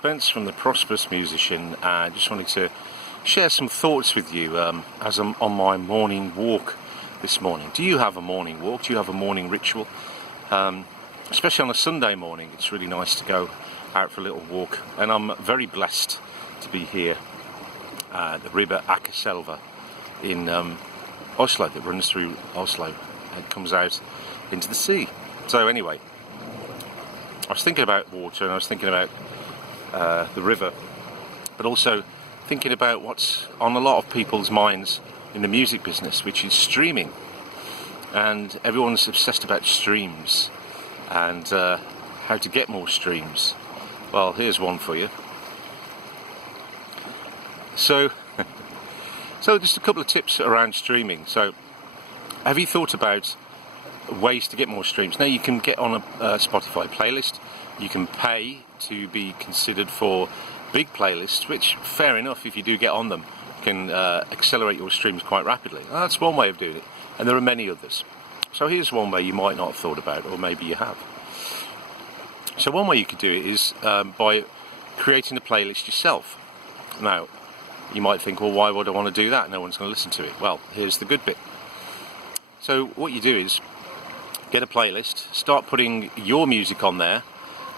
Spence from The Prosperous Musician. I just wanted to share some thoughts with you as I'm on my morning walk this morning. Do you have a morning walk? Do you have a morning ritual? Especially on a Sunday morning, it's really nice to go out for a little walk. And I'm very blessed to be here at the River Akerselva in Oslo, that runs through Oslo and comes out into the sea. So anyway, I was thinking about water and I was thinking about the river, but also thinking about what's on a lot of people's minds in the music business, which is streaming. And everyone's obsessed about streams and how to get more streams. Well, here's one for you. So just a couple of tips around streaming. So have you thought about ways to get more streams? Now, you can get on a Spotify playlist. You can pay to be considered for big playlists, which, fair enough, if you do get on them, can accelerate your streams quite rapidly. Well, that's one way of doing it, and there are many others. So here's one way you might not have thought about, or maybe you have. So one way you could do it is by creating a playlist yourself. Now, you might think, well, why would I want to do that? No one's going to listen to it. Well, here's the good bit. So what you do is get a playlist, start putting your music on there,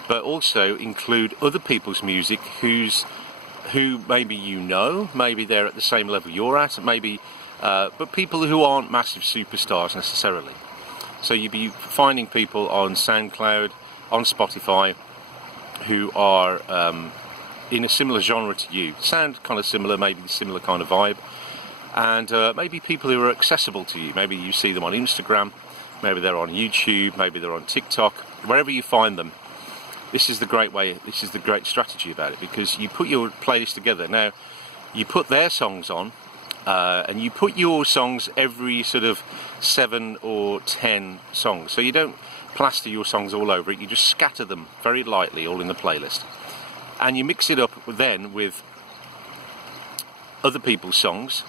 but also include other people's music who maybe you know, maybe they're at the same level you're at, maybe, but people who aren't massive superstars necessarily. So you'd be finding people on SoundCloud, on Spotify, who are in a similar genre to you, sound kind of similar, maybe similar kind of vibe, and maybe people who are accessible to you. Maybe you see them on Instagram, maybe they're on YouTube, maybe they're on TikTok. Wherever you find them, this is the great way, this is the great strategy about it, because you put your playlist together. Now, you put their songs on, and you put your songs every sort of 7 or 10 songs. So you don't plaster your songs all over it, you just scatter them very lightly all in the playlist. And you mix it up then with other people's songs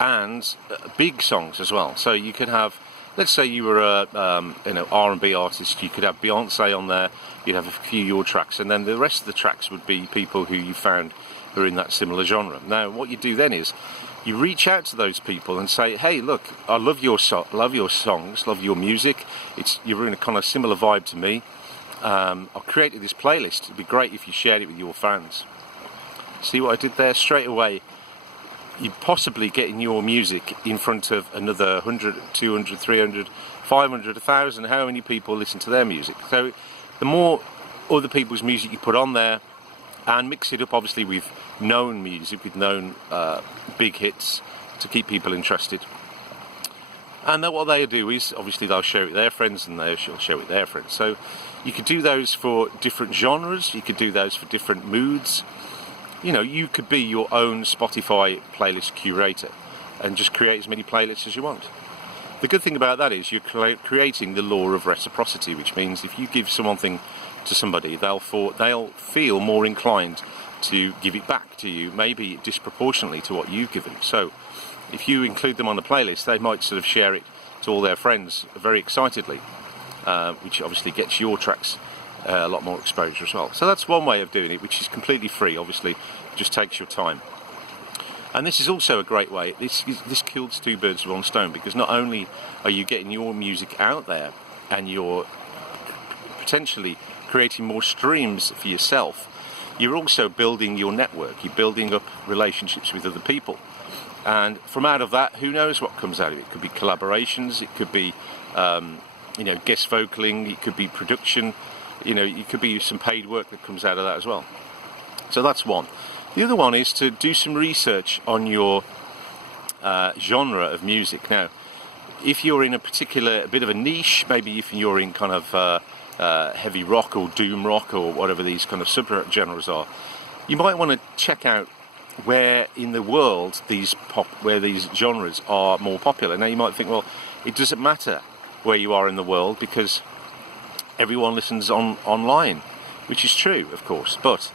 and big songs as well. So you could have, let's say you were a R&B artist, you could have Beyonce on there, you'd have a few of your tracks, and then the rest of the tracks would be people who you found who are in that similar genre. Now, what you do then is you reach out to those people and say, hey, look, I love your songs, love your music, you're in a kind of similar vibe to me. I've created this playlist, it'd be great if you shared it with your fans. See what I did there? Straight away, you're possibly getting your music in front of another 100, 200, 300, 500, 1,000, how many people listen to their music. So the more other people's music you put on there, and mix it up obviously with known music, with known big hits to keep people interested. And then what they'll do is, obviously they'll share it with their friends, and they'll share it with their friends. So you could do those for different genres, you could do those for different moods. You know, you could be your own Spotify playlist curator and just create as many playlists as you want. The good thing about that is you're creating the law of reciprocity, which means if you give something to somebody, they'll feel more inclined to give it back to you, maybe disproportionately to what you've given. So if you include them on a playlist, they might sort of share it to all their friends very excitedly, which obviously gets your tracks a lot more exposure as well. So that's one way of doing it, which is completely free, obviously, just takes your time. And this is also a great way, this kills two birds with one stone, because not only are you getting your music out there and you're potentially creating more streams for yourself, you're also building your network, you're building up relationships with other people. And from out of that, who knows what comes out of it? It could be collaborations, it could be guest vocaling, it could be production, it could be some paid work that comes out of that as well. So that's one. The other one is to do some research on your genre of music. Now, if you're in a bit of a niche, maybe if you're in kind of heavy rock or doom rock or whatever these kind of sub-genres are, you might want to check out where in the world where these genres are more popular. Now, you might think, well, it doesn't matter where you are in the world because everyone listens online, which is true, of course, but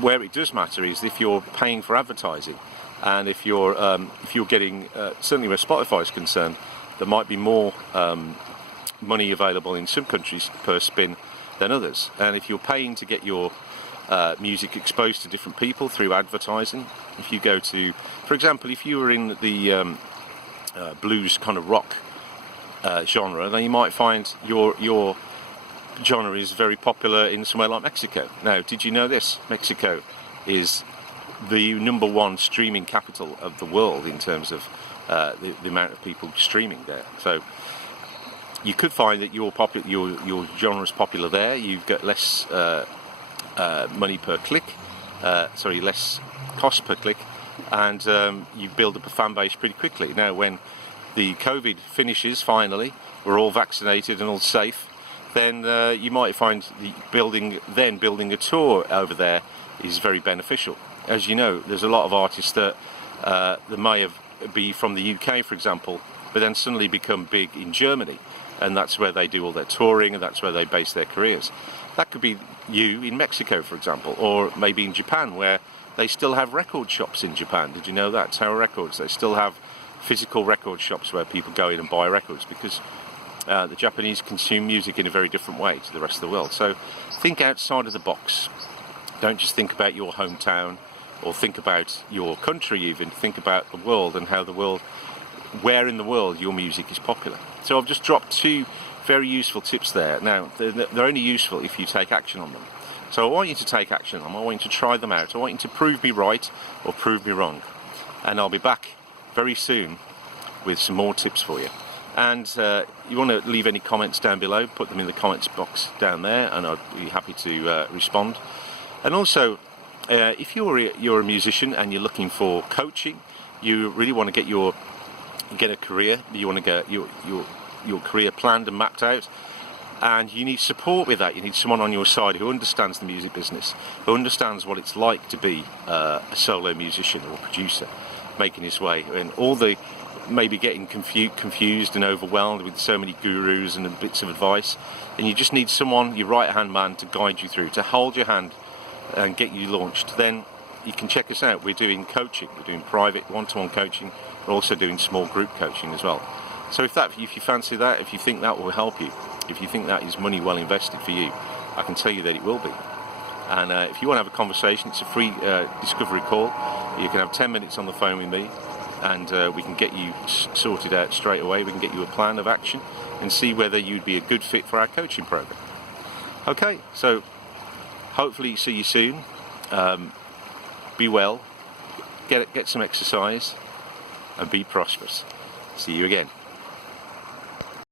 where it does matter is if you're paying for advertising, and if you're getting certainly where Spotify is concerned, there might be more money available in some countries per spin than others, and if you're paying to get your music exposed to different people through advertising. If you go to, for example, if you were in the blues kind of rock genre, then you might find your genre is very popular in somewhere like Mexico. Now, did you know this? Mexico is the #1 streaming capital of the world in terms of the amount of people streaming there. So you could find that your genre is popular there. You get less money per click, less cost per click, and you build up a fan base pretty quickly. Now, when the COVID finishes, finally, we're all vaccinated and all safe, then you might find building a tour over there is very beneficial. As you know, there's a lot of artists that may be from the UK, for example, but then suddenly become big in Germany, and that's where they do all their touring, and that's where they base their careers. That could be you in Mexico, for example, or maybe in Japan, where they still have record shops in Japan. Did you know that? Tower Records, they still have physical record shops where people go in and buy records, because the Japanese consume music in a very different way to the rest of the world. So think outside of the box. Don't just think about your hometown or think about your country even. Think about the world and where in the world your music is popular. So I've just dropped 2 very useful tips there. Now, they're only useful if you take action on them. So I want you to take action on them. I want you to try them out. I want you to prove me right or prove me wrong. And I'll be back very soon with some more tips for you. And you want to leave any comments down below, put them in the comments box down there, and I'd be happy to respond. And also, if you're a musician and you're looking for coaching, you really want to get a career, you want to get your career planned and mapped out, and you need support with that. You need someone on your side who understands the music business, who understands what it's like to be a solo musician or producer making his way, and all the maybe getting confused and overwhelmed with so many gurus and bits of advice, and you just need someone, your right hand man, to guide you through, to hold your hand and get you launched. Then you can check us out. We're doing coaching, we're doing private one-to-one coaching, we're also doing small group coaching as well. So if you fancy that, if you think that will help you, if you think that is money well invested for you, I can tell you that it will be. And if you want to have a conversation, it's a free discovery call. You can have 10 minutes on the phone with me, and we can get you sorted out straight away. We can get you a plan of action and see whether you'd be a good fit for our coaching program. Okay, so hopefully see you soon. Be well, get some exercise, and be prosperous. See you again.